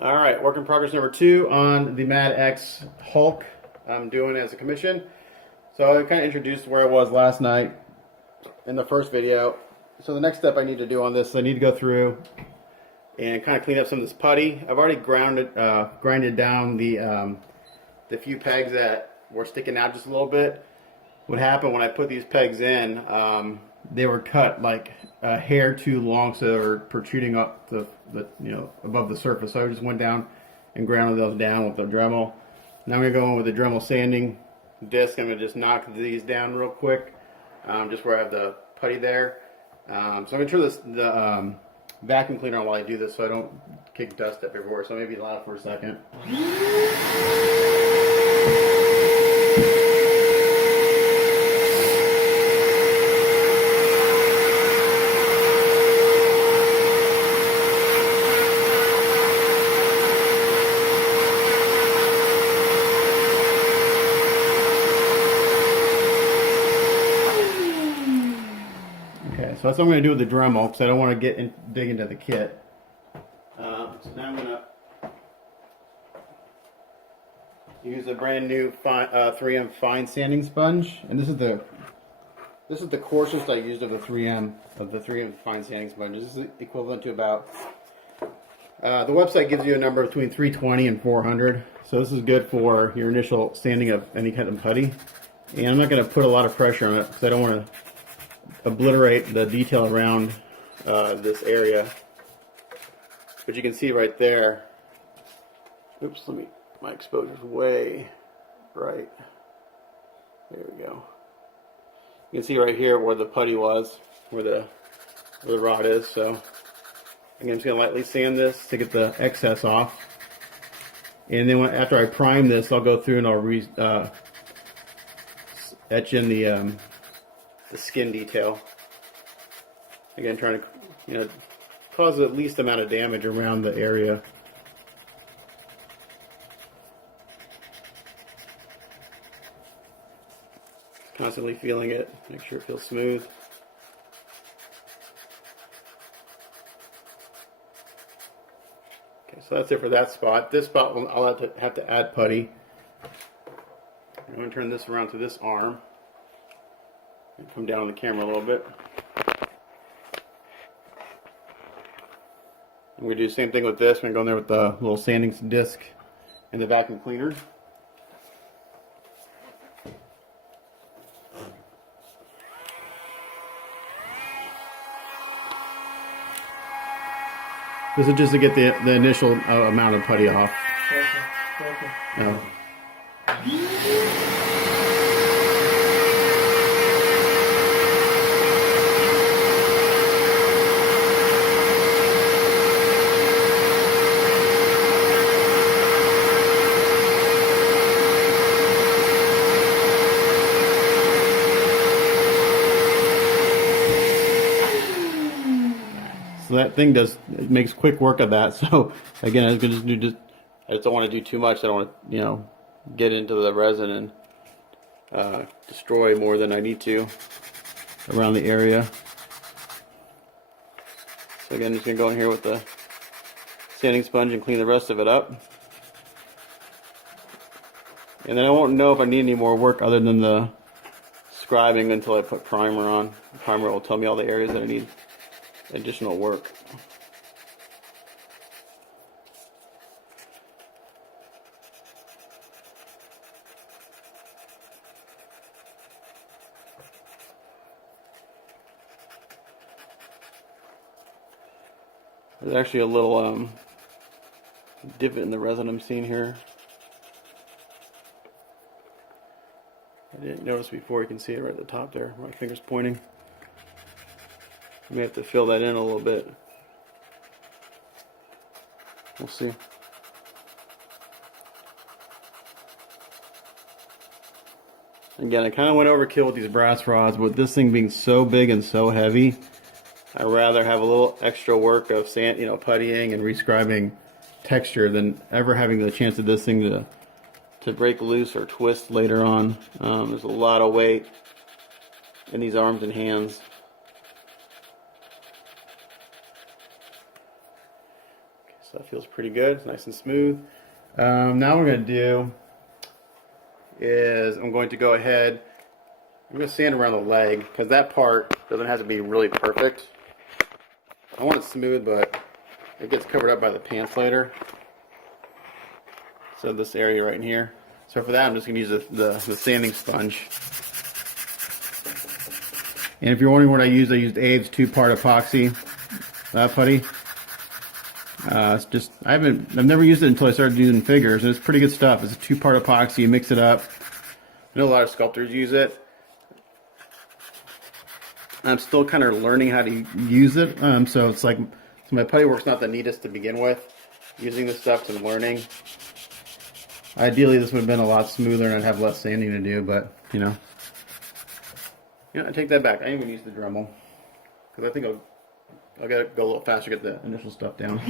All right, work in progress number 2 on the Mad X Hulk. I'm doing it as a commission. So I kind of introduced where I was last night in the first video. So the next step I need to do on this, I need to go through and kind of clean up some of this putty. I've already grinded down the few pegs that were sticking out just a little bit. What happened when I put these pegs in, they were cut like a hair too long, so they were protruding up the above the surface. So I just went down and grounded those down with the Dremel. Now I'm going to go in with the Dremel sanding disc. I'm going to just knock these down real quick, just where I have the putty there. So I'm going to turn the vacuum cleaner on while I do this so I don't kick dust up everywhere. So maybe loud for a second. So that's what I'm going to do with the Dremel, because I don't want to dig into the kit. So now I'm going to use a brand new 3M fine sanding sponge, and this is the coarsest I used of the 3M fine sanding sponge. This is equivalent to about the website gives you a number between 320 and 400. So this is good for your initial sanding of any kind of putty. And I'm not going to put a lot of pressure on it because I don't want to obliterate the detail around this area. But you can see right there, oops, my exposure's way right. There we go. You can see right here where the putty was, where the rod is. So again, I'm just going to lightly sand this to get the excess off. And then after I prime this, I'll go through and I'll etch in the skin detail. Again, trying to cause the least amount of damage around the area. Constantly feeling it, make sure it feels smooth. Okay, so that's it for that spot. This spot I'll have to add putty. I'm going to turn this around to this arm. Come down on the camera a little bit. And we do the same thing with this. We're going to go in there with the little sanding disc and the vacuum cleaner. This is just to get the initial amount of putty off. No. So that thing it makes quick work of that. So again, I just don't want to do too much. I don't want to, get into the resin and destroy more than I need to around the area. So again, I'm just going to go in here with the sanding sponge and clean the rest of it up. And then I won't know if I need any more work other than the scribing until I put primer on. The primer will tell me all the areas that I need additional work. There's actually a little divot in the resin I'm seeing here. I didn't notice before. You can see it right at the top there, where my finger's pointing. I may have to fill that in a little bit. We'll see. Again, I kind of went overkill with these brass rods, but with this thing being so big and so heavy, I'd rather have a little extra work of sand, puttying and rescribing texture than ever having the chance of this thing to break loose or twist later on. There's a lot of weight in these arms and hands. So it feels pretty good. It's nice and smooth. Now what we're going to do is I'm going to go ahead, I'm going to sand around the leg because that part doesn't have to be really perfect. I want it smooth, but it gets covered up by the pants later. So this area right in here. So for that, I'm just going to use the sanding sponge. And if you're wondering what I used Abe's 2-part epoxy putty. It's just I've never used it until I started using figures, and it's pretty good stuff. It's a 2-part epoxy. You mix it up. I know a lot of sculptors use it. I'm still kind of learning how to use it. So it's like my putty work's not the neatest to begin with. Using this stuff and learning. Ideally, this would have been a lot smoother and I'd have less sanding to do, but you know. Yeah, I take that back. I ain't even use the Dremel because I think I'll gotta go a little faster to get the initial stuff down.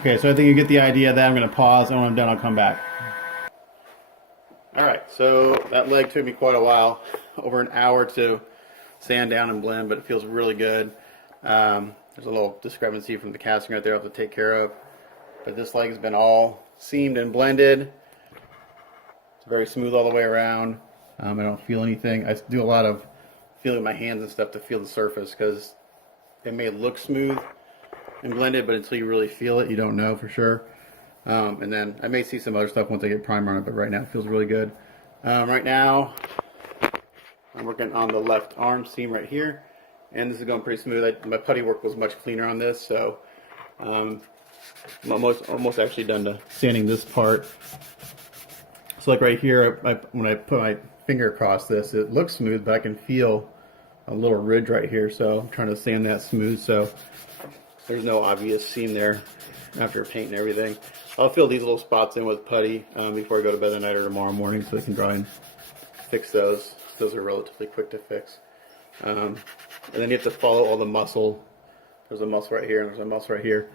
Okay, so I think you get the idea of that. I'm going to pause, and when I'm done, I'll come back. Alright, so that leg took me quite a while, over an hour to sand down and blend, but it feels really good. There's a little discrepancy from the casting right there I have to take care of. But this leg's been all seamed and blended. It's very smooth all the way around. I don't feel anything. I do a lot of feeling with my hands and stuff to feel the surface, because it may look smooth and blended, but until you really feel it, you don't know for sure. And then I may see some other stuff once I get primer on it, but right now it feels really good. Right now, I'm working on the left arm seam right here, and this is going pretty smooth. My putty work was much cleaner on this, so I'm almost actually done to sanding this part. So like right here, when I put my finger across this, it looks smooth, but I can feel a little ridge right here, so I'm trying to sand that smooth so there's no obvious seam there after paint and everything. I'll fill these little spots in with putty before I go to bed tonight or tomorrow morning, so I can try and fix those. Those are relatively quick to fix. And then you have to follow all the muscle. There's a muscle right here, and there's a muscle right here.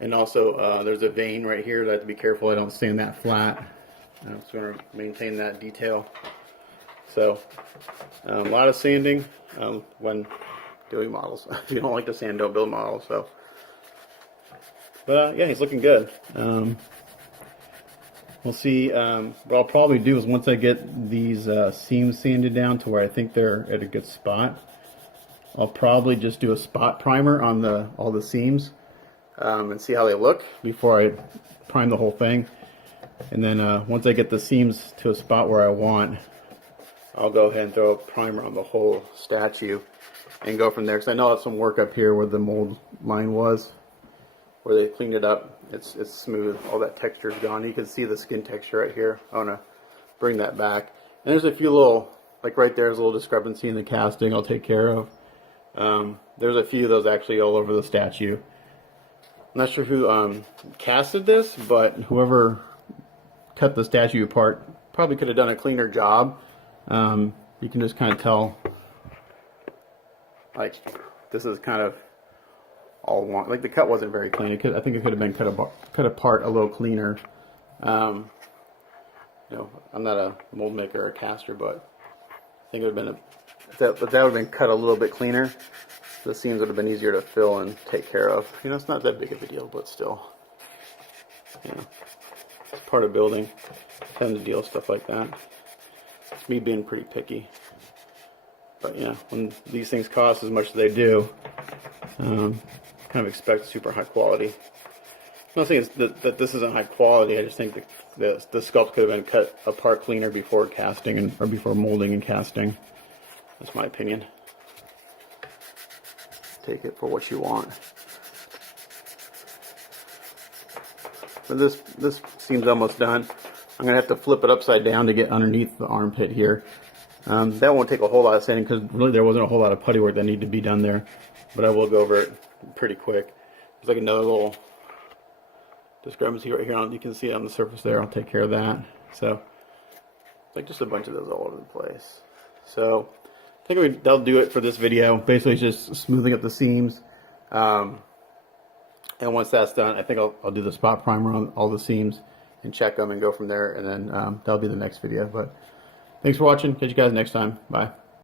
And also there's a vein right here that I have to be careful I don't sand that flat. So I want to maintain that detail. So a lot of sanding when doing models. If you don't like to sand, don't build models. So. But yeah, he's looking good. We'll see. What I'll probably do is once I get these seams sanded down to where I think they're at a good spot, I'll probably just do a spot primer on all the seams and see how they look before I prime the whole thing. And then once I get the seams to a spot where I want, I'll go ahead and throw a primer on the whole statue and go from there. Because I know I have some work up here where the mold line was, where they cleaned it up. It's smooth. All that texture is gone. You can see the skin texture right here. I want to bring that back. And there's a few little, like right there's a little discrepancy in the casting I'll take care of. There's a few of those actually all over the statue. I'm not sure who casted this, but whoever cut the statue apart probably could have done a cleaner job. You can just kind of tell, like, this is kind of all one. Like, the cut wasn't very clean. I think it could have been cut apart a little cleaner. You know, I'm not a mold maker or a caster, but I think it would have been that would have been cut a little bit cleaner. The seams would have been easier to fill and take care of. You know, it's not that big of a deal, but still, you know, it's part of building. I tend to deal with stuff like that. It's me being pretty picky. But yeah, when these things cost as much as they do, kind of expect super high quality. I'm not saying that this isn't high quality. I just think the sculpt could have been cut apart cleaner before casting or before molding and casting. That's my opinion. Take it for what you want. But this seems almost done. I'm gonna have to flip it upside down to get underneath the armpit here. That won't take a whole lot of sanding because really there wasn't a whole lot of putty work that needed to be done there. But I will go over it pretty quick. There's like another little discrepancy right here. You can see it on the surface there. I'll take care of that. So it's like just a bunch of those all over the place. So I think that'll do it for this video. Basically it's just smoothing up the seams. And once that's done, I think I'll do the spot primer on all the seams and check them and go from there. And then that'll be the next video. But thanks for watching. Catch you guys next time. Bye.